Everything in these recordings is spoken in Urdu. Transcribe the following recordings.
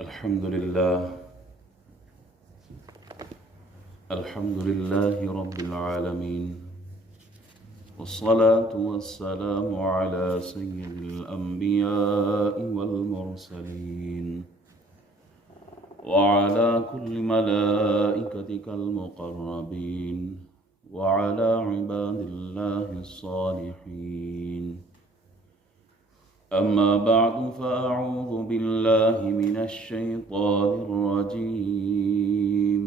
الحمد لله رب العالمين، والصلاة والسلام على سيد الأنبياء والمرسلين وعلى كل ملائكتك المقربين وعلى عباد الله الصالحين. أما بعد، فأعوذ بالله من الشيطان الرجيم.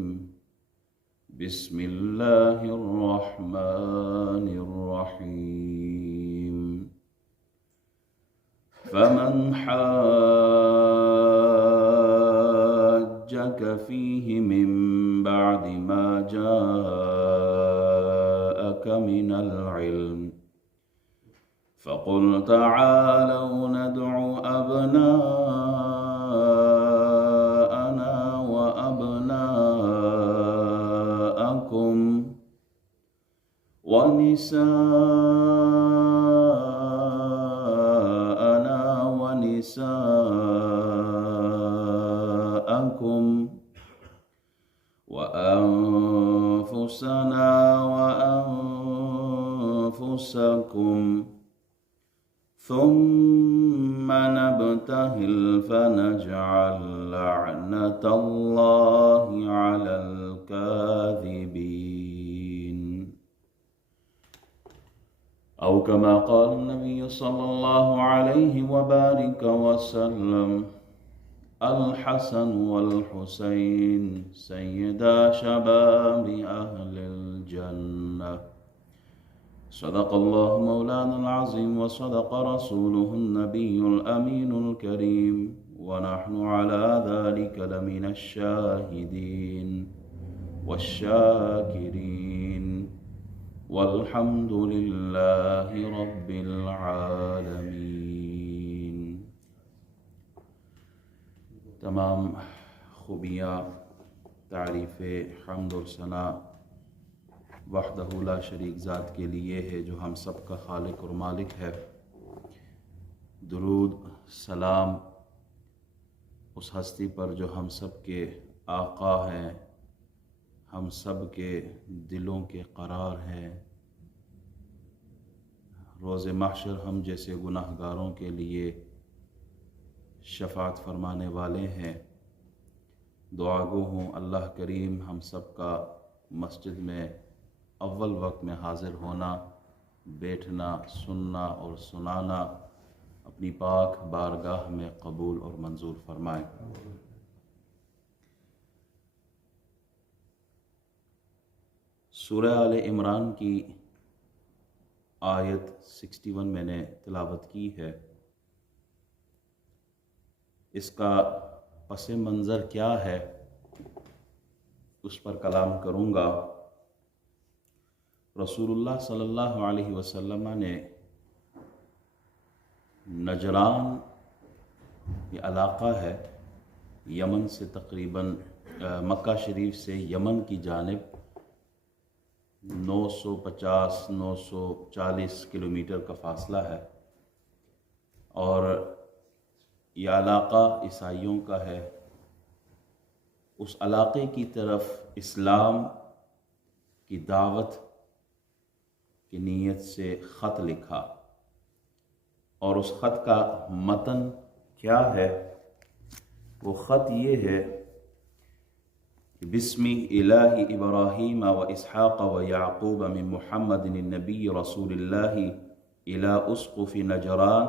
بسم الله الرحمن الرحيم. فمن حاجك فيه من بعد ما جاءك من العلم فقل تعالوا ندع أبناءنا وأبناءكم ونساءنا ونساءكم وأنفسنا وأنفسكم ثم نبتهل فنجعل لعنة الله على الكاذبين، أو كما قال النبي صلى الله عليه وبارك وسلم: الحسن والحسين سيدا شباب أهل الجنة. صدق الله مولانا العظيم وصدق رسوله النبي الأمين الكريم، ونحن على ذلك لمن الشاهدين والشاكرين، والحمد لله رب العالمين۔ تمام خوبیاں تعریف حمد و ثنا وحدہ لا شریک ذات کے لیے ہے جو ہم سب کا خالق اور مالک ہے۔ درود سلام اس ہستی پر جو ہم سب کے آقا ہیں، ہم سب کے دلوں کے قرار ہیں، روز محشر ہم جیسے گناہ گاروں کے لیے شفاعت فرمانے والے ہیں۔ دعا گو ہوں اللہ کریم ہم سب کا مسجد میں اول وقت میں حاضر ہونا، بیٹھنا، سننا اور سنانا اپنی پاک بارگاہ میں قبول اور منظور فرمائے۔ سورہ آل عمران کی آیت 61 میں نے تلاوت کی ہے۔ اس کا پس منظر کیا ہے اس پر کلام کروں گا۔ رسول اللہ صلی اللہ علیہ وسلم نے نجران یہ علاقہ ہے، یمن سے تقریباً مکہ شریف سے یمن کی جانب 950-940 کلومیٹر کا فاصلہ ہے، اور یہ علاقہ عیسائیوں کا ہے۔ اس علاقے کی طرف اسلام کی دعوت کی نیت سے خط لکھا، اور اس خط کا متن کیا ہے؟ وہ خط یہ ہے: بسم الہ ابراہیم و اسحاق و یعقوب من محمد النبی رسول اللہ الى اسقف نجران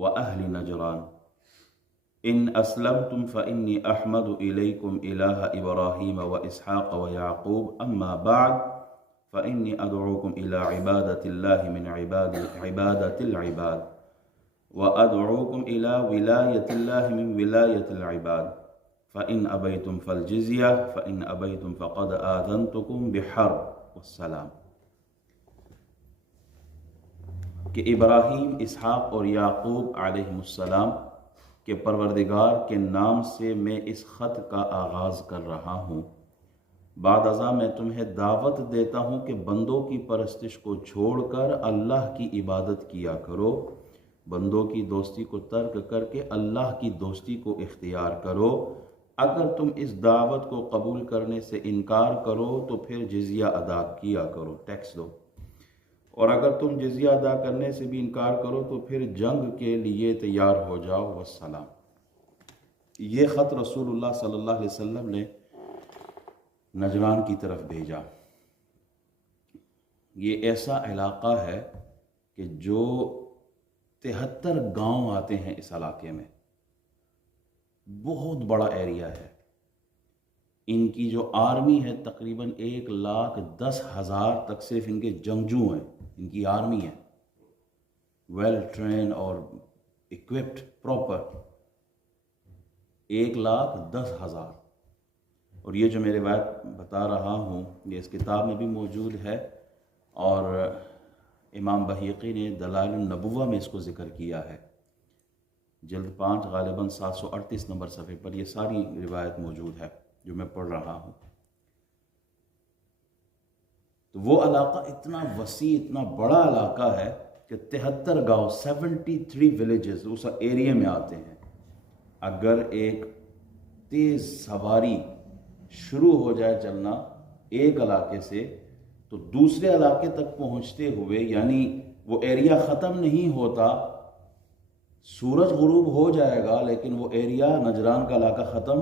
و اہل نجران، ان اسلمتم فانی احمد الیکم الہ ابراہیم و اسحاق و یعقوب، اما بعد فإني أدعوكم إلى عبادة الله من عبادة العباد، وأدعوكم إلى ولاية الله من ولاية العباد، فإن أبيتم فالجزية، فإن أبيتم فقد آذنتكم بحرب، والسلام۔ کہ ابراہیم، اسحاق اور یعقوب علیہ السلام کے پروردگار کے نام سے میں اس خط کا آغاز کر رہا ہوں۔ بعد ازاں میں تمہیں دعوت دیتا ہوں کہ بندوں کی پرستش کو چھوڑ کر اللہ کی عبادت کیا کرو، بندوں کی دوستی کو ترک کر کے اللہ کی دوستی کو اختیار کرو۔ اگر تم اس دعوت کو قبول کرنے سے انکار کرو تو پھر جزیہ ادا کیا کرو، ٹیکس دو، اور اگر تم جزیہ ادا کرنے سے بھی انکار کرو تو پھر جنگ کے لیے تیار ہو جاؤ، والسلام۔ یہ خط رسول اللہ صلی اللہ علیہ وسلم نے نجران کی طرف بھیجا۔ یہ ایسا علاقہ ہے کہ جو 73 گاؤں آتے ہیں اس علاقے میں، بہت بڑا ایریا ہے۔ ان کی جو آرمی ہے تقریباً 1,10,000 تک صرف ان کے جنگجو ہیں، ان کی آرمی ہے، ویل ٹرین اور اکوپڈ پراپر، 1,10,000۔ اور یہ جو میرے بات بتا رہا ہوں یہ اس کتاب میں بھی موجود ہے، اور امام بحیقی نے دلائل النبوہ میں اس کو ذکر کیا ہے، جلد 5 غالباً 738 نمبر صفحے پر یہ ساری روایت موجود ہے جو میں پڑھ رہا ہوں۔ تو وہ علاقہ اتنا وسیع، اتنا بڑا علاقہ ہے کہ 73 گاؤں، 73 ولیجز اس ایریے میں آتے ہیں۔ اگر ایک تیز سواری شروع ہو جائے چلنا ایک علاقے سے تو دوسرے علاقے تک پہنچتے ہوئے، یعنی وہ ایریا ختم نہیں ہوتا، سورج غروب ہو جائے گا لیکن وہ ایریا نجران کا علاقہ ختم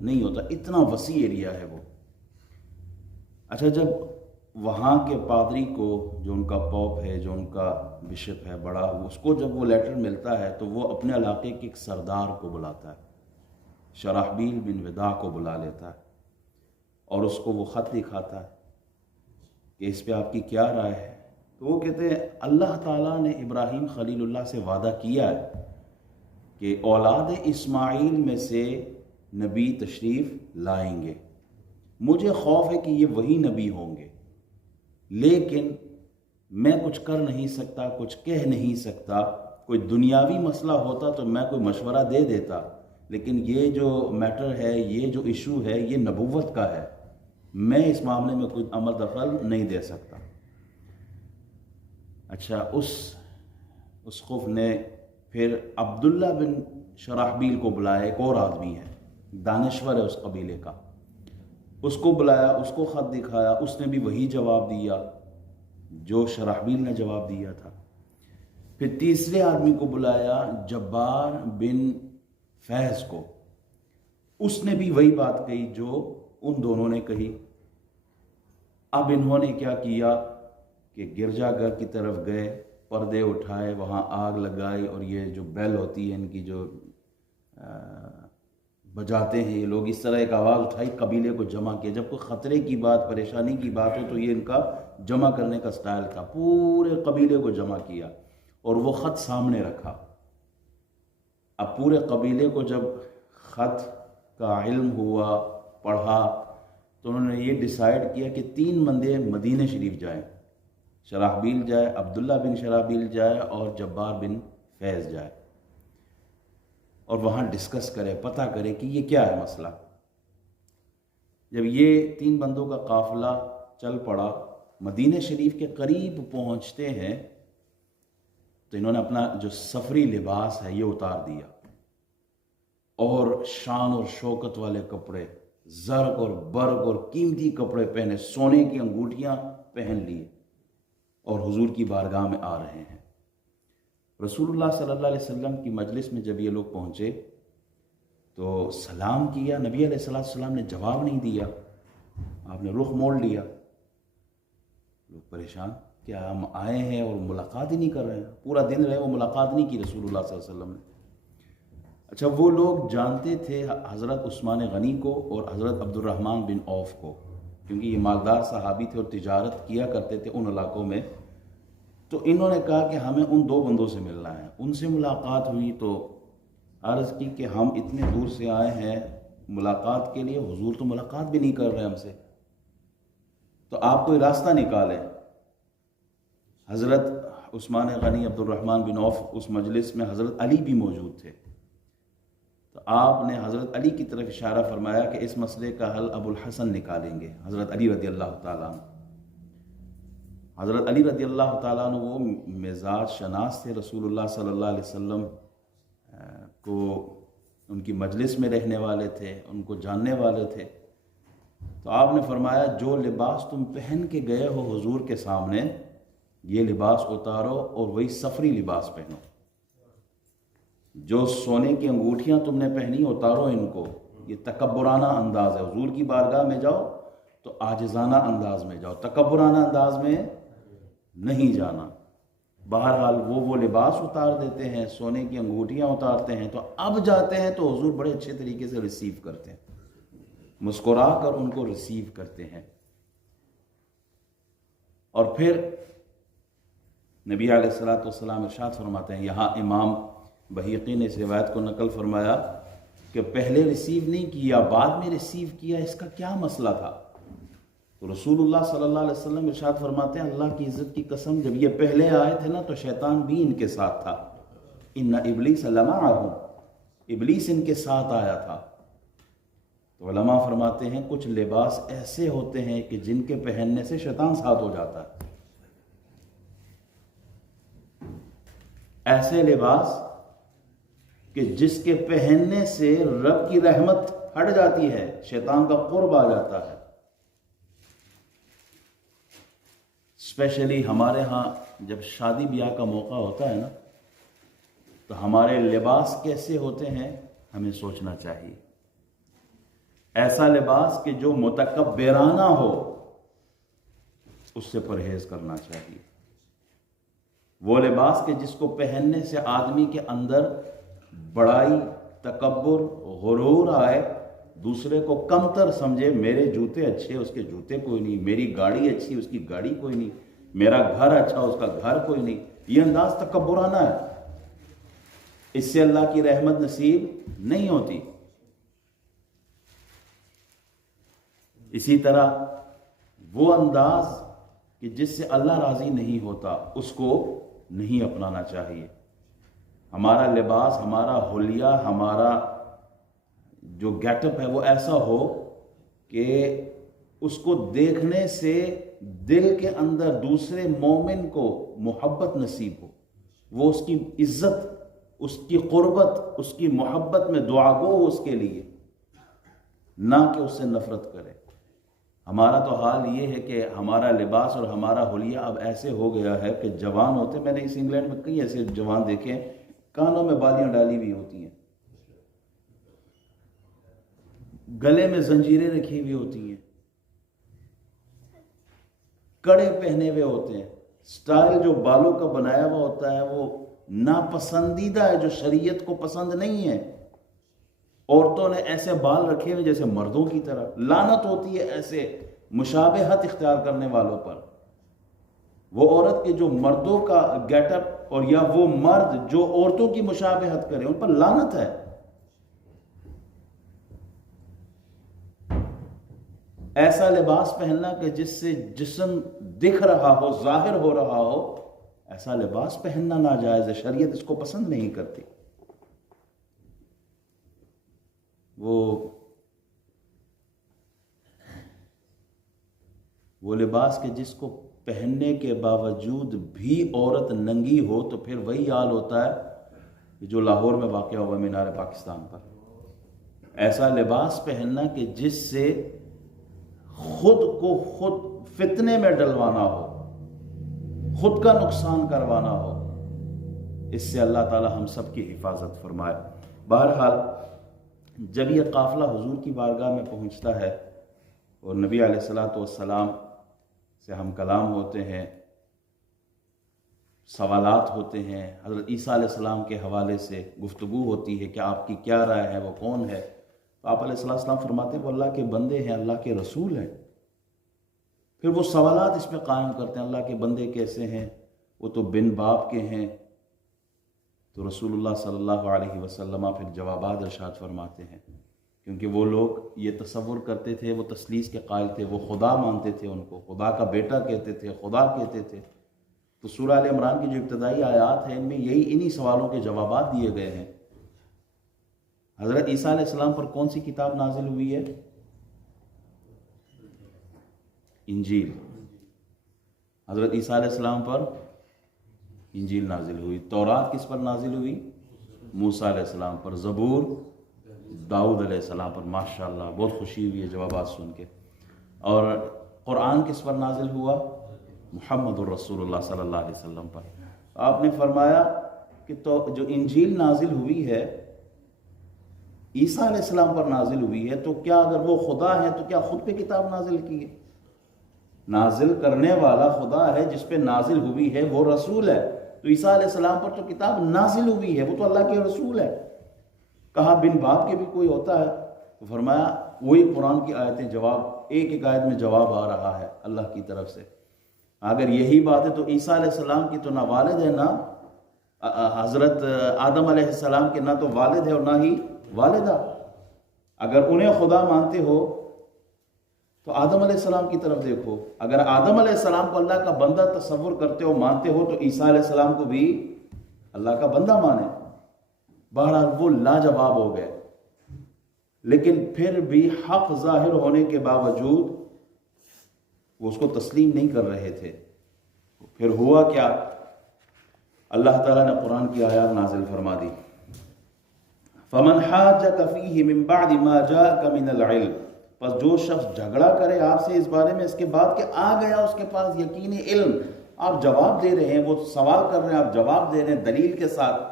نہیں ہوتا، اتنا وسیع ایریا ہے وہ۔ اچھا، جب وہاں کے پادری کو، جو ان کا پوپ ہے، جو ان کا بشپ ہے بڑا، اس کو جب وہ لیٹر ملتا ہے تو وہ اپنے علاقے کے ایک سردار کو بلاتا ہے، شرحبیل بن وداع کو بلا لیتا ہے، اور اس کو وہ خط دکھاتا ہے کہ اس پہ آپ کی کیا رائے ہے۔ تو وہ کہتے ہیں اللہ تعالیٰ نے ابراہیم خلیل اللہ سے وعدہ کیا ہے کہ اولاد اسماعیل میں سے نبی تشریف لائیں گے، مجھے خوف ہے کہ یہ وہی نبی ہوں گے، لیکن میں کچھ کر نہیں سکتا، کچھ کہہ نہیں سکتا۔ کوئی دنیاوی مسئلہ ہوتا تو میں کوئی مشورہ دے دیتا، لیکن یہ جو میٹر ہے، یہ جو ایشو ہے، یہ نبوت کا ہے، میں اس معاملے میں کوئی عمل دخل نہیں دے سکتا۔ اچھا، اس خوف نے پھر عبداللہ بن شرحبیل کو بلایا، ایک اور آدمی ہے، دانشور ہے اس قبیلے کا، اس کو بلایا، اس کو خط دکھایا، اس نے بھی وہی جواب دیا جو شرحبیل نے جواب دیا تھا۔ پھر تیسرے آدمی کو بلایا، جبار بن فیض کو، اس نے بھی وہی بات کہی جو ان دونوں نے کہی۔ اب انہوں نے کیا کیا کہ گرجا گھر کی طرف گئے، پردے اٹھائے، وہاں آگ لگائی، اور یہ جو بیل ہوتی ہے ان کی جو بجاتے ہیں یہ لوگ، اس طرح ایک آواز اٹھائی، قبیلے کو جمع کیا۔ جب کوئی خطرے کی بات، پریشانی کی بات ہو تو یہ ان کا جمع کرنے کا سٹائل تھا، پورے قبیلے کو جمع کیا اور وہ خط سامنے رکھا۔ اب پورے قبیلے کو جب خط کا علم ہوا، پڑھا، تو انہوں نے یہ ڈیسائیڈ کیا کہ 3 بندے مدینہ شریف جائیں، شرحبیل جائے، عبداللہ بن شرحبیل جائے، اور جبار بن فیض جائے، اور وہاں ڈسکس کرے، پتہ کرے کہ یہ کیا ہے مسئلہ۔ جب یہ 3 بندوں کا قافلہ چل پڑا، مدینہ شریف کے قریب پہنچتے ہیں تو انہوں نے اپنا جو سفری لباس ہے یہ اتار دیا، اور شان اور شوکت والے کپڑے، زرق اور برق اور قیمتی کپڑے پہنے، سونے کی انگوٹھیاں پہن لی، اور حضور کی بارگاہ میں آ رہے ہیں۔ رسول اللہ صلی اللہ علیہ وسلم کی مجلس میں جب یہ لوگ پہنچے تو سلام کیا، نبی علیہ السلام نے جواب نہیں دیا، آپ نے رخ موڑ لیا۔ لوگ پریشان، کیا ہم آئے ہیں اور ملاقات ہی نہیں کر رہے ہیں، پورا دن رہے وہ ملاقات نہیں کی رسول اللہ صلی اللہ علیہ وسلم نے۔ اچھا، وہ لوگ جانتے تھے حضرت عثمان غنی کو اور حضرت عبد الرحمن بن عوف کو، کیونکہ یہ مالدار صحابی تھے اور تجارت کیا کرتے تھے ان علاقوں میں۔ تو انہوں نے کہا کہ ہمیں ان 2 بندوں سے ملنا ہے۔ ان سے ملاقات ہوئی تو عرض کی کہ ہم اتنے دور سے آئے ہیں ملاقات کے لیے، حضور تو ملاقات بھی نہیں کر رہے ہم سے، تو آپ کوئی راستہ نکالیں۔ حضرت عثمان غنی، عبد الرحمن بن عوف، اس مجلس میں حضرت علی بھی موجود تھے، تو آپ نے حضرت علی کی طرف اشارہ فرمایا کہ اس مسئلے کا حل ابو الحسن نکالیں گے، حضرت علی رضی اللہ تعالیٰ عنہ۔ حضرت علی رضی اللہ تعالیٰ عنہ وہ مزاج شناس تھے رسول اللہ صلی اللہ علیہ وسلم کو، ان کی مجلس میں رہنے والے تھے، ان کو جاننے والے تھے. تو آپ نے فرمایا جو لباس تم پہن کے گئے ہو حضور کے سامنے، یہ لباس اتارو اور وہی سفری لباس پہنو. جو سونے کی انگوٹھیاں تم نے پہنی اتارو ان کو. یہ تکبرانہ انداز ہے. حضور کی بارگاہ میں جاؤ تو عاجزانہ انداز میں جاؤ، تکبرانہ انداز میں نہیں جانا. بہرحال وہ لباس اتار دیتے ہیں، سونے کی انگوٹھیاں اتارتے ہیں. تو اب جاتے ہیں تو حضور بڑے اچھے طریقے سے ریسیو کرتے ہیں، مسکرا کر ان کو ریسیو کرتے ہیں. اور پھر نبی علیہ الصلوۃ والسلام ارشاد فرماتے ہیں، یہاں امام بہیقی نے اس روایت کو نقل فرمایا کہ پہلے ریسیو نہیں کیا بعد میں ریسیو کیا، اس کا کیا مسئلہ تھا؟ تو رسول اللہ صلی اللہ علیہ وسلم ارشاد فرماتے ہیں، اللہ کی عزت کی قسم جب یہ پہلے آئے تھے نا تو شیطان بھی ان کے ساتھ تھا. ان ابلیس لمعہم، ابلیس ان کے ساتھ آیا تھا. تو علماء فرماتے ہیں کچھ لباس ایسے ہوتے ہیں کہ جن کے پہننے سے شیطان ساتھ ہو جاتا ہے. ایسے لباس کہ جس کے پہننے سے رب کی رحمت ہٹ جاتی ہے، شیطان کا قرب آ جاتا ہے. اسپیشلی ہمارے ہاں جب شادی بیاہ کا موقع ہوتا ہے نا تو ہمارے لباس کیسے ہوتے ہیں ہمیں سوچنا چاہیے. ایسا لباس کہ جو متکبرانہ ہو اس سے پرہیز کرنا چاہیے. وہ لباس کہ جس کو پہننے سے آدمی کے اندر بڑائی، تکبر، غرور آئے، دوسرے کو کمتر سمجھے. میرے جوتے اچھے اس کے جوتے کوئی نہیں، میری گاڑی اچھی اس کی گاڑی کوئی نہیں، میرا گھر اچھا اس کا گھر کوئی نہیں. یہ انداز تکبرانہ ہے. اس سے اللہ کی رحمت نصیب نہیں ہوتی. اسی طرح وہ انداز کہ جس سے اللہ راضی نہیں ہوتا اس کو نہیں اپنانا چاہیے. ہمارا لباس، ہمارا حلیہ، ہمارا جو گیٹ اپ ہے وہ ایسا ہو کہ اس کو دیکھنے سے دل کے اندر دوسرے مومن کو محبت نصیب ہو، وہ اس کی عزت، اس کی قربت، اس کی محبت میں دعا گو ہو اس کے لیے، نہ کہ اس سے نفرت کرے. ہمارا تو حال یہ ہے کہ ہمارا لباس اور ہمارا حلیہ اب ایسے ہو گیا ہے کہ جوان ہوتے، میں نے اس انگلینڈ میں کئی ایسے جوان دیکھے ہیں کانوں میں بالیاں ڈالی ہوئی ہوتی ہیں، گلے میں زنجیریں رکھی ہوئی ہوتی ہیں، کڑے پہنے ہوئے ہوتے ہیں. سٹائل جو بالوں کا بنایا ہوا ہوتا ہے وہ ناپسندیدہ ہے، جو شریعت کو پسند نہیں ہے. عورتوں نے ایسے بال رکھے ہوئے جیسے مردوں کی طرح. لعنت ہوتی ہے ایسے مشابہت اختیار کرنے والوں پر. وہ عورت کے جو مردوں کا گیٹ اپ اور یا وہ مرد جو عورتوں کی مشابہت کرے ان پر لعنت ہے. ایسا لباس پہننا کہ جس سے جسم دکھ رہا ہو، ظاہر ہو رہا ہو، ایسا لباس پہننا ناجائز ہے. شریعت اس کو پسند نہیں کرتی. وہ لباس کہ جس کو پہننے کے باوجود بھی عورت ننگی ہو تو پھر وہی حال ہوتا ہے جو لاہور میں واقع ہوا مینار پاکستان پر. ایسا لباس پہننا کہ جس سے خود کو خود فتنے میں ڈلوانا ہو، خود کا نقصان کروانا ہو. اس سے اللہ تعالی ہم سب کی حفاظت فرمائے. بہرحال جب یہ قافلہ حضور کی بارگاہ میں پہنچتا ہے اور نبی علیہ الصلوۃ والسلام سے ہم کلام ہوتے ہیں، سوالات ہوتے ہیں، حضرت عیسیٰ علیہ السلام کے حوالے سے گفتگو ہوتی ہے کہ آپ کی کیا رائے ہے، وہ کون ہے. تو آپ علیہ السلام فرماتے ہیں وہ اللہ کے بندے ہیں، اللہ کے رسول ہیں. پھر وہ سوالات اس پہ قائم کرتے ہیں، اللہ کے بندے کیسے ہیں، وہ تو بن باپ کے ہیں. تو رسول اللہ صلی اللہ علیہ وسلم پھر جوابات ارشاد فرماتے ہیں، کیونکہ وہ لوگ یہ تصور کرتے تھے، وہ تثلیث کے قائل تھے، وہ خدا مانتے تھے، ان کو خدا کا بیٹا کہتے تھے، خدا کہتے تھے. تو سورہ آل عمران کی جو ابتدائی آیات ہیں ان میں انہی سوالوں کے جوابات دیے گئے ہیں. حضرت عیسیٰ علیہ السلام پر کون سی کتاب نازل ہوئی ہے؟ انجیل. حضرت عیسیٰ علیہ السلام پر انجیل نازل ہوئی. تورات کس پر نازل ہوئی؟ موسیٰ علیہ السلام پر. زبور داؤد علیہ السلام پر. ماشاءاللہ بہت خوشی ہوئی ہے جوابات سن کے. اور قرآن کس پر نازل ہوا؟ محمد الرسول اللہ صلی اللہ علیہ وسلم پر. آپ نے فرمایا کہ تو جو انجیل نازل ہوئی ہے عیسیٰ علیہ السلام پر نازل ہوئی ہے، تو کیا اگر وہ خدا ہے تو کیا خود پہ کتاب نازل کی ہے؟ نازل کرنے والا خدا ہے، جس پہ نازل ہوئی ہے وہ رسول ہے. تو عیسیٰ علیہ السلام پر تو کتاب نازل ہوئی ہے، وہ تو اللہ کے رسول ہے. کہا بن باپ کے بھی کوئی ہوتا ہے؟ تو فرمایا وہی قرآن کی آیتیں جواب، ایک ایک آیت میں جواب آ رہا ہے اللہ کی طرف سے. اگر یہی بات ہے تو عیسیٰ علیہ السلام کی تو نہ والد ہے، نہ حضرت آدم علیہ السلام کے نہ تو والد ہے اور نہ ہی والدہ. اگر انہیں خدا مانتے ہو تو آدم علیہ السلام کی طرف دیکھو. اگر آدم علیہ السلام کو اللہ کا بندہ تصور کرتے ہو، مانتے ہو، تو عیسیٰ علیہ السلام کو بھی اللہ کا بندہ مانے. بہرحال وہ لاجواب ہو گئے، لیکن پھر بھی حق ظاہر ہونے کے باوجود وہ اس کو تسلیم نہیں کر رہے تھے. پھر ہوا کیا؟ اللہ تعالیٰ نے قرآن کی آیات نازل فرما دی. فَمَنْ حَاجَّكَ فِيهِ مِنْ بَعْدِ مَا جَاءَكَ مِنَ الْعِلْمِ، پس جو شخص جھگڑا کرے آپ سے اس بارے میں اس کے بعد کہ آ گیا اس کے پاس یقینی علم، آپ جواب دے رہے ہیں، وہ سوال کر رہے ہیں، آپ جواب دے رہے ہیں دلیل کے ساتھ،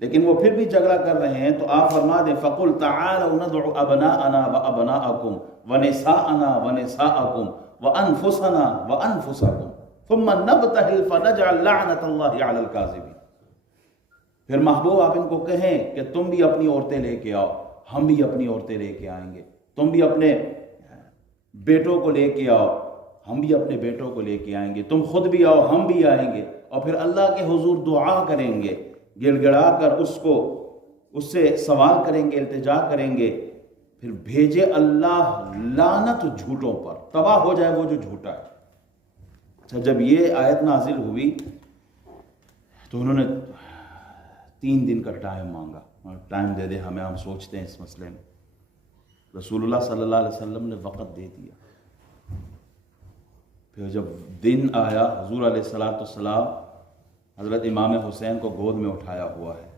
لیکن وہ پھر بھی جھگڑا کر رہے ہیں، تو آپ فرما دیں فَقُلْ تَعَالَوْا نَدْعُ أَبْنَاءَنَا وَأَبْنَاءَكُمْ وَنِسَاءَنَا وَنِسَاءَكُمْ وَأَنفُسَنَا وَأَنفُسَكُمْ ثُمَّ نَبْتَهِلْ فَنَجْعَلْ لَعْنَةَ اللَّهِ عَلَى الْكَاذِبِينَ. پھر محبوب آپ ان کو کہیں کہ تم بھی اپنی عورتیں لے کے آؤ، ہم بھی اپنی عورتیں لے کے آئیں گے. تم بھی اپنے بیٹوں کو لے کے آؤ، ہم بھی اپنے بیٹوں کو لے کے آئیں گے. تم خود بھی آؤ، ہم بھی آئیں گے. اور پھر اللہ کے حضور دعا کریں گے، گڑ گڑا کر اس سے سوال کریں گے، التجا کریں گے. پھر بھیجے اللہ لعنت جھوٹوں پر، تباہ ہو جائے وہ جو جھوٹا ہے. اچھا، جب یہ آیت نازل ہوئی تو انہوں نے 3 دن کا ٹائم مانگا. ٹائم دے دے ہمیں، ہم سوچتے ہیں اس مسئلے میں. رسول اللہ صلی اللہ علیہ وسلم نے وقت دے دیا. پھر جب دن آیا، حضور علیہ السلام حضرت امام حسین کو گود میں اٹھایا ہوا ہے،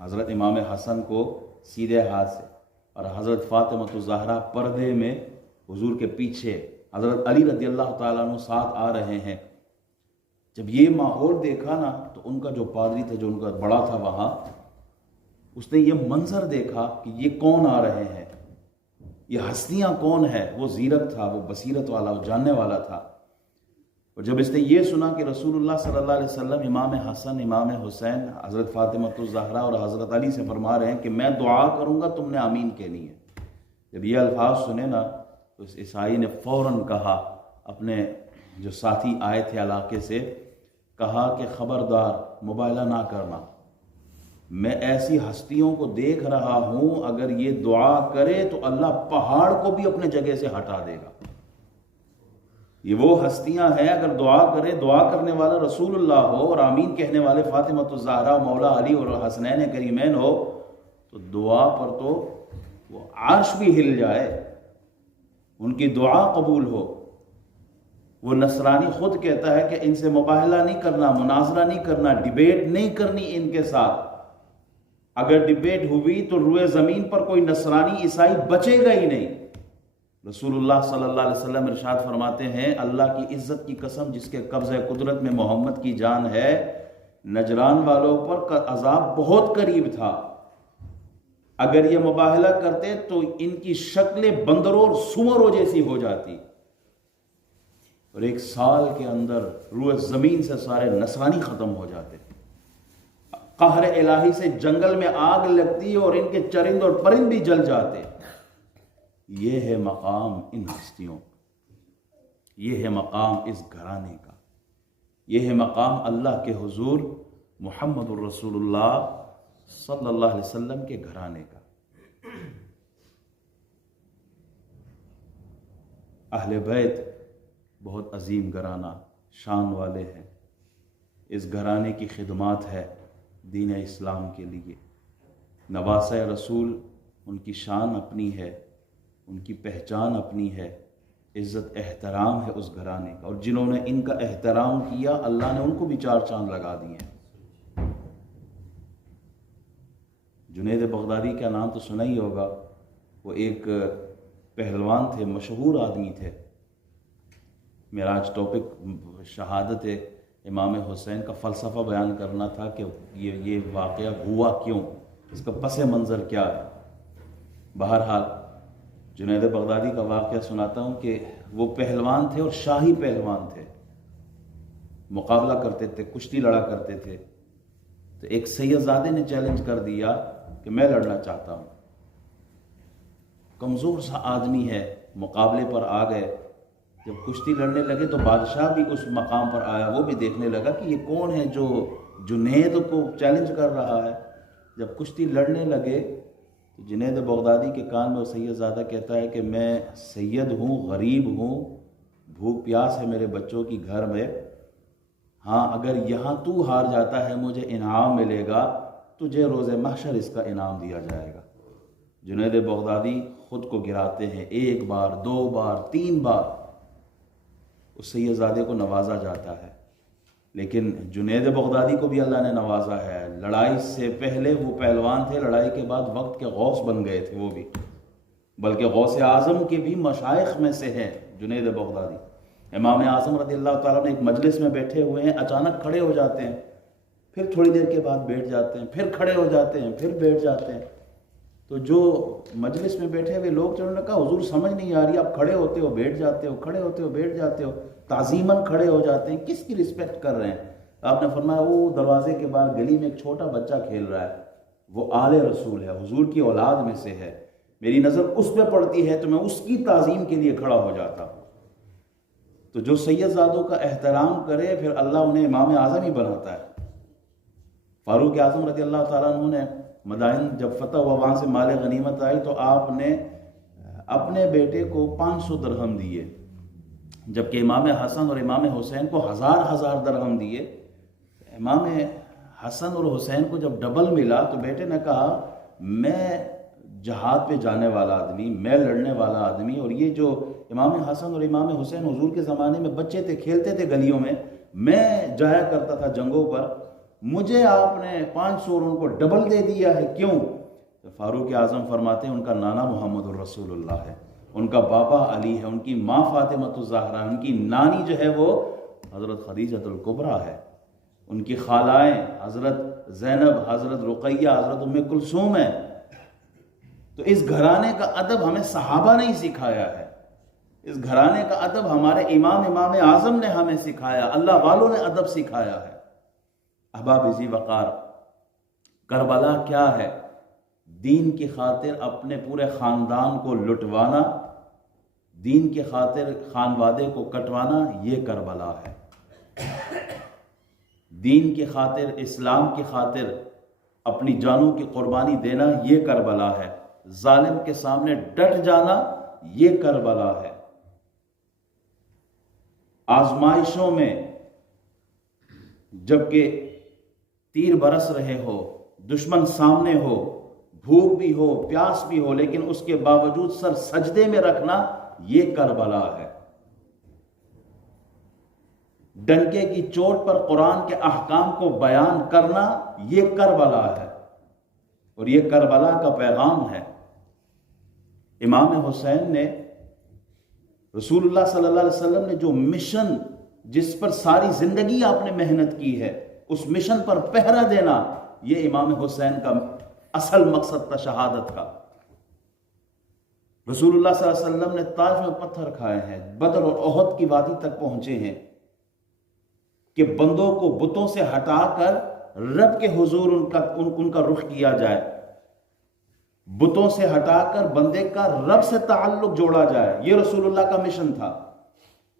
حضرت امام حسن کو سیدھے ہاتھ سے، اور حضرت فاطمہ الزہرا پردے میں حضور کے پیچھے، حضرت علی رضی اللہ تعالیٰ عنہ ساتھ آ رہے ہیں. جب یہ ماحول دیکھا نا تو ان کا جو پادری تھا، جو ان کا بڑا تھا وہاں، اس نے یہ منظر دیکھا کہ یہ کون آ رہے ہیں، یہ ہستیاں کون ہے. وہ زیرک تھا، وہ بصیرت والا، وہ جاننے والا تھا. اور جب اس نے یہ سنا کہ رسول اللہ صلی اللہ علیہ وسلم امام حسن، امام حسین، حضرت فاطمہ الزہرا اور حضرت علی سے فرما رہے ہیں کہ میں دعا کروں گا، تم نے آمین کہنی ہے. جب یہ الفاظ سنے نا تو اس عیسائی نے فوراً کہا، اپنے جو ساتھی آئے تھے علاقے سے، کہا کہ خبردار مبالغہ نہ کرنا، میں ایسی ہستیوں کو دیکھ رہا ہوں، اگر یہ دعا کرے تو اللہ پہاڑ کو بھی اپنے جگہ سے ہٹا دے گا. یہ وہ ہستیاں ہیں، اگر دعا کرے، دعا کرنے والا رسول اللہ ہو اور آمین کہنے والے فاطمہ الزہرا، مولا علی اور حسنین کریمین ہو، تو دعا پر تو وہ عرش بھی ہل جائے، ان کی دعا قبول ہو. وہ نصرانی خود کہتا ہے کہ ان سے مباہلہ نہیں کرنا، مناظرہ نہیں کرنا، ڈیبیٹ نہیں کرنی ان کے ساتھ. اگر ڈیبیٹ ہوئی تو روئے زمین پر کوئی نصرانی عیسائی بچے گا ہی نہیں. رسول اللہ صلی اللہ علیہ وسلم ارشاد فرماتے ہیں، اللہ کی عزت کی قسم جس کے قبضہ قدرت میں محمد کی جان ہے، نجران والوں پر عذاب بہت قریب تھا. اگر یہ مباہلہ کرتے تو ان کی شکلیں بندروں اور سوروں جیسی ہو جاتی، اور 1 سال کے اندر روئے زمین سے سارے نصرانی ختم ہو جاتے. قہر الہی سے جنگل میں آگ لگتی اور ان کے چرند اور پرند بھی جل جاتے. یہ ہے مقام ان ہستیوں، یہ ہے مقام اس گھرانے کا، یہ ہے مقام اللہ کے حضور محمد الرسول اللہ صلی اللہ علیہ وسلم کے گھرانے کا. اہل بیت بہت عظیم گھرانہ، شان والے ہیں. اس گھرانے کی خدمات ہے دین اسلام کے لیے. نواسہ رسول، ان کی شان اپنی ہے، ان کی پہچان اپنی ہے. عزت احترام ہے اس گھرانے کا، اور جنہوں نے ان کا احترام کیا اللہ نے ان کو بھی 4 چاند لگا دیے ہیں۔ جنید بغدادی کا نام تو سنا ہی ہوگا، وہ ایک پہلوان تھے، مشہور آدمی تھے۔ میرا آج ٹاپک شہادت امام حسین کا فلسفہ بیان کرنا تھا کہ یہ واقعہ ہوا کیوں، اس کا پس منظر کیا ہے۔ بہرحال جنید بغدادی کا واقعہ سناتا ہوں کہ وہ پہلوان تھے اور شاہی پہلوان تھے، مقابلہ کرتے تھے، کشتی لڑا کرتے تھے۔ تو ایک سید زادے نے چیلنج کر دیا کہ میں لڑنا چاہتا ہوں۔ کمزور سا آدمی ہے، مقابلے پر آ گئے۔ جب کشتی لڑنے لگے تو بادشاہ بھی اس مقام پر آیا، وہ بھی دیکھنے لگا کہ یہ کون ہے جو جنید کو چیلنج کر رہا ہے۔ جب کشتی لڑنے لگے تو جنید بغدادی کے کان میں وہ سید زادہ کہتا ہے کہ میں سید ہوں، غریب ہوں، بھوک پیاس ہے میرے بچوں کی گھر میں، ہاں اگر یہاں تو ہار جاتا ہے مجھے انعام ملے گا، تجھے روز محشر اس کا انعام دیا جائے گا۔ جنید بغدادی خود کو گراتے ہیں، 1 بار 2 بار 3 بار اس سید زادے کو نوازا جاتا ہے۔ لیکن جنید بغدادی کو بھی اللہ نے نوازا ہے۔ لڑائی سے پہلے وہ پہلوان تھے، لڑائی کے بعد وقت کے غوث بن گئے تھے وہ بھی، بلکہ غوث اعظم کے بھی مشائخ میں سے ہیں جنید بغدادی۔ امام اعظم رضی اللہ تعالیٰ نے ایک مجلس میں بیٹھے ہوئے ہیں، اچانک کھڑے ہو جاتے ہیں، پھر تھوڑی دیر کے بعد بیٹھ جاتے ہیں، پھر کھڑے ہو جاتے ہیں، پھر بیٹھ جاتے ہیں۔ تو جو مجلس میں بیٹھے ہوئے لوگ جو انہوں نے کہا حضور سمجھ نہیں آ رہی، آپ کھڑے ہوتے ہو بیٹھ جاتے ہو، کھڑے ہوتے ہو بیٹھ جاتے ہو، تعظیماً کھڑے ہو جاتے ہیں، کس کی رسپیکٹ کر رہے ہیں؟ آپ نے فرمایا وہ دروازے کے باہر گلی میں ایک چھوٹا بچہ کھیل رہا ہے، وہ آل رسول ہے، حضور کی اولاد میں سے ہے، میری نظر اس پہ پڑتی ہے تو میں اس کی تعظیم کے لیے کھڑا ہو جاتا ہوں۔ تو جو سید زادوں کا احترام کرے پھر اللہ انہیں امام اعظم ہی بناتا ہے۔ فاروق اعظم رضی اللہ تعالیٰ عنہ نے مدائن جب فتح ہوا، وہاں سے مال غنیمت آئی تو آپ نے اپنے بیٹے کو 500 درہم دیے، جبکہ امام حسن اور امام حسین کو 1000 درہم دیے۔ امام حسن اور حسین کو جب ڈبل ملا تو بیٹے نے کہا میں جہاد پہ جانے والا آدمی، میں لڑنے والا آدمی، اور یہ جو امام حسن اور امام حسین حضور کے زمانے میں بچے تھے، کھیلتے تھے گلیوں میں جایا کرتا تھا جنگوں پر، مجھے آپ نے 500 اور ان کو ڈبل دے دیا ہے، کیوں؟ تو فاروق اعظم فرماتے ہیں ان کا نانا محمد الرسول اللہ ہے، ان کا بابا علی ہے، ان کی ماں فاطمہ الزہرا، ان کی نانی جو ہے وہ حضرت خدیجہ الکبریٰ ہے، ان کی خالائیں حضرت زینب، حضرت رقیہ، حضرت ام کلثوم ہیں۔ تو اس گھرانے کا ادب ہمیں صحابہ نے ہی سکھایا ہے، اس گھرانے کا ادب ہمارے امام اعظم نے ہمیں سکھایا، اللہ والوں نے ادب سکھایا ہے۔ احباب ذی وقار، کربلا کیا ہے؟ دین کی خاطر اپنے پورے خاندان کو لٹوانا، دین کی خاطر خانوادے کو کٹوانا، یہ کربلا ہے۔ دین کی خاطر، اسلام کی خاطر اپنی جانوں کی قربانی دینا، یہ کربلا ہے۔ ظالم کے سامنے ڈٹ جانا، یہ کربلا ہے۔ آزمائشوں میں جبکہ تیر برس رہے ہو، دشمن سامنے ہو، بھوک بھی ہو، پیاس بھی ہو، لیکن اس کے باوجود سر سجدے میں رکھنا، یہ کربلا ہے۔ ڈنکے کی چوٹ پر قرآن کے احکام کو بیان کرنا، یہ کربلا ہے، اور یہ کربلا کا پیغام ہے۔ امام حسین نے، رسول اللہ صلی اللہ علیہ وسلم نے جو مشن، جس پر ساری زندگی آپ نے محنت کی ہے، اس مشن پر پہرا دینا، یہ امام حسین کا اصل مقصد تھا شہادت کا۔ رسول اللہ صلی اللہ علیہ وسلم نے طائف میں پتھر کھائے ہیں، بدر اور احد کی وادی تک پہنچے ہیں کہ بندوں کو بتوں سے ہٹا کر رب کے حضور ان کا رخ کیا جائے، بتوں سے ہٹا کر بندے کا رب سے تعلق جوڑا جائے، یہ رسول اللہ کا مشن تھا۔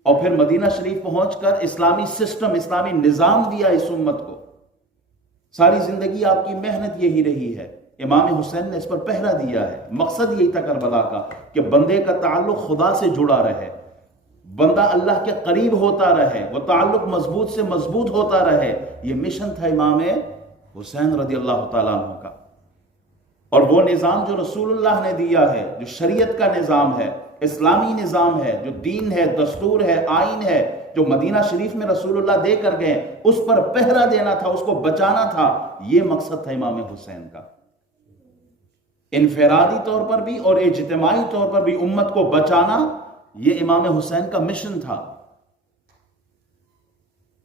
اور پھر مدینہ شریف پہنچ کر اسلامی سسٹم، اسلامی نظام دیا اس امت کو۔ ساری زندگی آپ کی محنت یہی رہی ہے، امام حسین نے اس پر پہرا دیا ہے۔ مقصد یہی تھا کربلا کا کہ بندے کا تعلق خدا سے جڑا رہے، بندہ اللہ کے قریب ہوتا رہے، وہ تعلق مضبوط سے مضبوط ہوتا رہے، یہ مشن تھا امام حسین رضی اللہ تعالیٰ عنہ کا۔ اور وہ نظام جو رسول اللہ نے دیا ہے، جو شریعت کا نظام ہے، اسلامی نظام ہے، جو دین ہے، دستور ہے، آئین ہے، جو مدینہ شریف میں رسول اللہ دے کر گئے، اس پر پہرا دینا تھا، اس کو بچانا تھا. یہ مقصد تھا امام حسین کا، انفرادی طور پر بھی اور اجتماعی طور پر بھی امت کو بچانا. یہ امام حسین کا مشن تھا.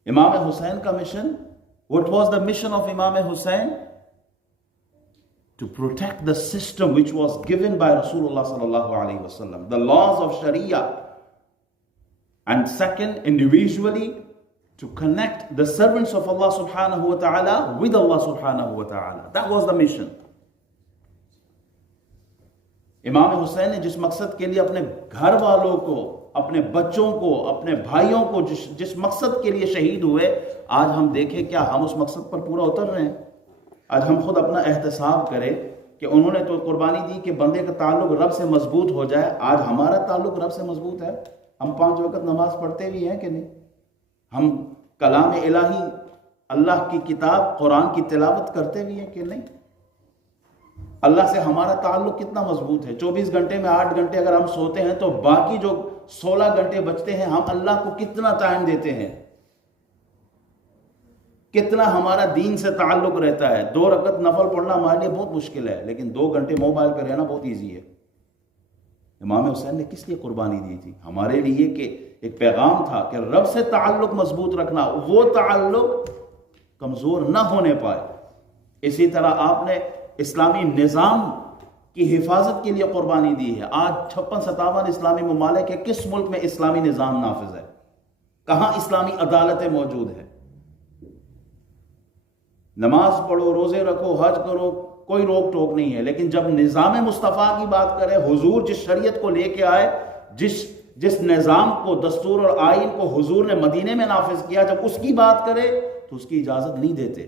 امام حسین کا mission, what was the mission of Imam Hussein? To protect the system which was given by Rasulullah sallallahu alaihi wasallam, the laws of Sharia. And second, individually, to connect the servants of Allah subhanahu wa ta'ala with Allah subhanahu wa ta'ala. That was the mission. امام حسین نے جس مقصد کے لیے اپنے گھر والوں کو، اپنے بچوں کو، اپنے بھائیوں کو جس مقصد کے لیے شہید ہوئے، آج ہم دیکھیں کیا ہم اس مقصد پر پورا اتر رہے ہیں؟ آج ہم خود اپنا احتساب کریں کہ انہوں نے تو قربانی دی کہ بندے کا تعلق رب سے مضبوط ہو جائے. آج ہمارا تعلق رب سے مضبوط ہے؟ ہم 5 وقت نماز پڑھتے بھی ہیں کہ نہیں؟ ہم کلام الہی، اللہ کی کتاب قرآن کی تلاوت کرتے بھی ہیں کہ نہیں؟ اللہ سے ہمارا تعلق کتنا مضبوط ہے؟ 24 گھنٹے میں 8 گھنٹے اگر ہم سوتے ہیں تو باقی جو 16 گھنٹے بچتے ہیں ہم اللہ کو کتنا ٹائم دیتے ہیں؟ کتنا ہمارا دین سے تعلق رہتا ہے؟ 2 رکعت نفل پڑھنا ہمارے لیے بہت مشکل ہے، لیکن 2 گھنٹے موبائل پہ رہنا بہت ایزی ہے. امام حسین نے کس لیے قربانی دی تھی؟ ہمارے لیے کہ ایک پیغام تھا کہ رب سے تعلق مضبوط رکھنا، وہ تعلق کمزور نہ ہونے پائے. اسی طرح آپ نے اسلامی نظام کی حفاظت کے لیے قربانی دی ہے. آج 56-57 اسلامی ممالک ہے، کس ملک میں اسلامی نظام نافذ ہے؟ کہاں اسلامی عدالتیں موجود ہیں؟ نماز پڑھو، روزے رکھو، حج کرو، کوئی روک ٹوک نہیں ہے. لیکن جب نظام مصطفیٰ کی بات کرے، حضور جس شریعت کو لے کے آئے، جس نظام کو، دستور اور آئین کو حضور نے مدینے میں نافذ کیا، جب اس کی بات کرے تو اس کی اجازت نہیں دیتے.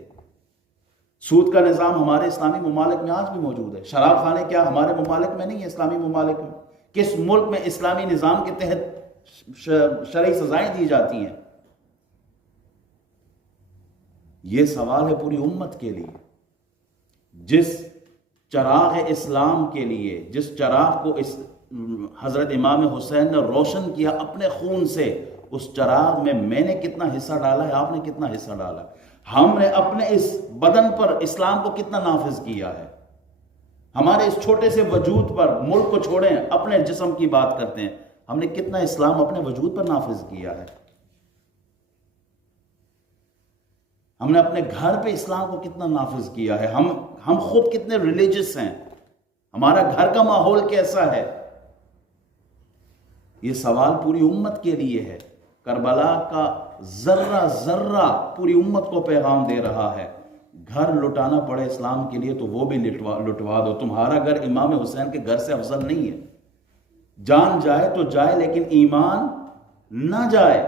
سود کا نظام ہمارے اسلامی ممالک میں آج بھی موجود ہے. شراب خانے کیا ہمارے ممالک میں نہیں ہے؟ اسلامی ممالک میں. کس ملک میں اسلامی نظام کے تحت شرعی سزائیں دی جاتی ہیں؟ یہ سوال ہے پوری امت کے لیے. جس چراغ اسلام کے لیے، جس چراغ کو حضرت امام حسین نے روشن کیا اپنے خون سے، اس چراغ میں میں نے کتنا حصہ ڈالا ہے، آپ نے کتنا حصہ ڈالا ہے؟ ہم نے اپنے اس بدن پر اسلام کو کتنا نافذ کیا ہے؟ ہمارے اس چھوٹے سے وجود پر، ملک کو چھوڑیں اپنے جسم کی بات کرتے ہیں، ہم نے کتنا اسلام اپنے وجود پر نافذ کیا ہے؟ ہم نے اپنے گھر پہ اسلام کو کتنا نافذ کیا ہے؟ ہم خود کتنے ریلیجس ہیں؟ ہمارا گھر کا ماحول کیسا ہے؟ یہ سوال پوری امت کے لیے ہے. کربلا کا ذرہ ذرہ پوری امت کو پیغام دے رہا ہے. گھر لٹانا پڑے اسلام کے لیے تو وہ بھی لٹوا دو. تمہارا گھر امام حسین کے گھر سے افضل نہیں ہے. جان جائے تو جائے لیکن ایمان نہ جائے.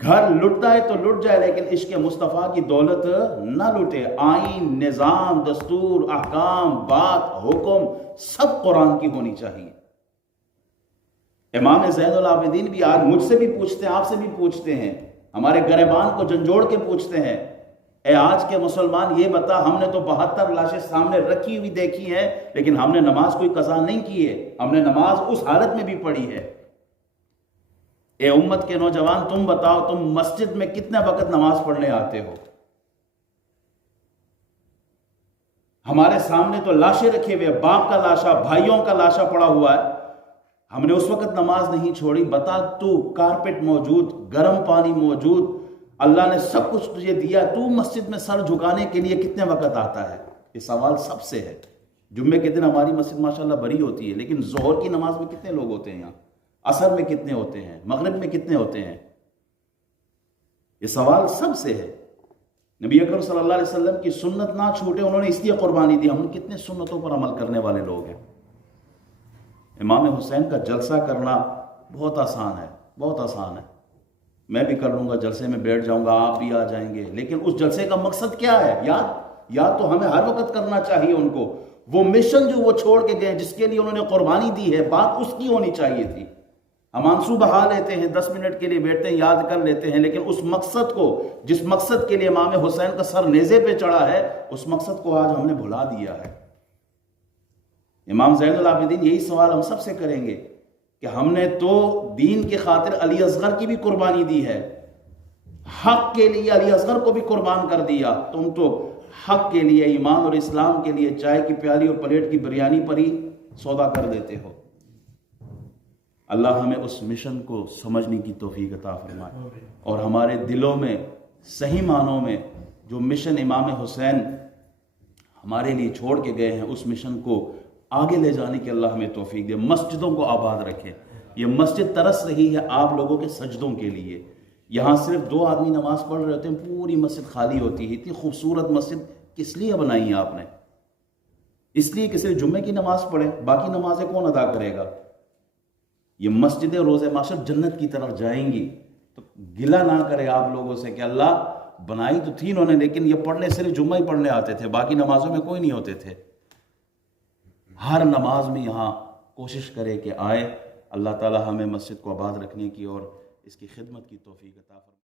گھر لٹتا ہے تو لٹ جائے لیکن عشق مصطفیٰ کی دولت نہ لٹے. آئین، نظام، دستور، احکام، بات، حکم سب قرآن کی ہونی چاہیے. امام زین العابدین بھی آج مجھ سے بھی پوچھتے ہیں، آپ سے بھی پوچھتے ہیں، ہمارے گریبان کو جھنجھوڑ کے پوچھتے ہیں، اے آج کے مسلمان یہ بتا، ہم نے تو 72 لاشیں سامنے رکھی ہوئی دیکھی ہیں لیکن ہم نے نماز کوئی قضا نہیں کی ہے. ہم نے نماز اس حالت میں بھی پڑھی ہے. اے امت کے نوجوان، تم بتاؤ تم مسجد میں کتنے وقت نماز پڑھنے آتے ہو؟ ہمارے سامنے تو لاشیں رکھے ہوئے، باپ کا لاشا، بھائیوں کا لاشا پڑا ہوا ہے. ہم نے اس وقت نماز نہیں چھوڑی. بتا تو کارپٹ موجود، گرم پانی موجود، اللہ نے سب کچھ تجھے دیا، تو مسجد میں سر جھکانے کے لیے کتنے وقت آتا ہے؟ یہ سوال سب سے ہے. جمعے کے دن ہماری مسجد ماشاءاللہ بھری ہوتی ہے لیکن ظہر کی نماز میں کتنے لوگ ہوتے ہیں یہاں؟ عصر میں کتنے ہوتے ہیں؟ مغرب میں کتنے ہوتے ہیں؟ یہ سوال سب سے ہے. نبی اکرم صلی اللہ علیہ وسلم کی سنت نہ چھوٹے، انہوں نے اس لیے قربانی دی. ہم کتنے سنتوں پر عمل کرنے والے لوگ ہیں. امام حسین کا جلسہ کرنا بہت آسان ہے، بہت آسان ہے. میں بھی کر لوں گا، جلسے میں بیٹھ جاؤں گا، آپ بھی آ جائیں گے. لیکن اس جلسے کا مقصد کیا ہے؟ یاد تو ہمیں ہر وقت کرنا چاہیے ان کو. وہ مشن جو وہ چھوڑ کے گئے، جس کے لیے انہوں نے قربانی دی ہے، بات اس کی ہونی چاہیے تھی. ہم آنسو بہا لیتے ہیں، 10 منٹ کے لیے بیٹھتے ہیں، یاد کر لیتے ہیں، لیکن اس مقصد کو، جس مقصد کے لیے امام حسین کا سر نیزے پہ چڑھا ہے، اس مقصد کو آج ہم نے بھلا دیا ہے۔ امام زین العابدین یہی سوال ہم سب سے کریں گے کہ ہم نے تو دین کی خاطر علی اصغر کی بھی قربانی دی ہے، حق کے لیے علی اصغر کو بھی قربان کر دیا، تم تو حق کے لیے، ایمان اور اسلام کے لیے چائے کی پیالی اور پلیٹ کی بریانی پر ہی سودا کر دیتے ہو۔ اللہ ہمیں اس مشن کو سمجھنے کی توفیق عطا فرمائے، اور ہمارے دلوں میں صحیح معنوں میں جو مشن امام حسین ہمارے لیے چھوڑ کے گئے ہیں، اس مشن کو آگے لے جانے کی اللہ ہمیں توفیق دے۔ مسجدوں کو آباد رکھے۔ یہ مسجد ترس رہی ہے آپ لوگوں کے سجدوں کے لیے۔ یہاں صرف 2 آدمی نماز پڑھ رہے ہوتے ہیں، پوری مسجد خالی ہوتی ہے۔ اتنی خوبصورت مسجد کس لیے بنائی ہے آپ نے؟ اس لیے کہ صرف جمعے کی نماز پڑھے، باقی نمازیں کون ادا کرے گا؟ یہ مسجدیں روز محشر جنت کی طرف جائیں گی، تو گلہ نہ کرے آپ لوگوں سے کہ اللہ بنائی تو تھی انہوں نے، لیکن یہ پڑھنے صرف جمعہ ہی پڑھنے آتے تھے، باقی نمازوں میں کوئی نہیں ہوتے تھے۔ ہر نماز میں یہاں کوشش کرے کہ آئے۔ اللہ تعالی ہمیں مسجد کو آباد رکھنے کی اور اس کی خدمت کی توفیق عطا فرمائے۔